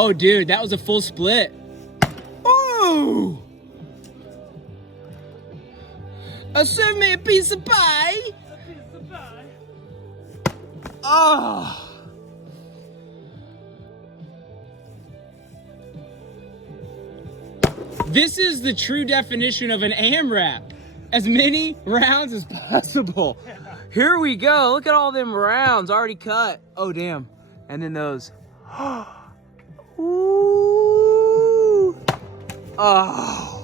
Oh, dude, that was a full split. Ooh! Serve me a piece of pie. Oh! This is the true definition of an AMRAP. As many rounds as possible. Here we go. Look at all them rounds already cut. Oh, damn. And then those. Ooh. Oh.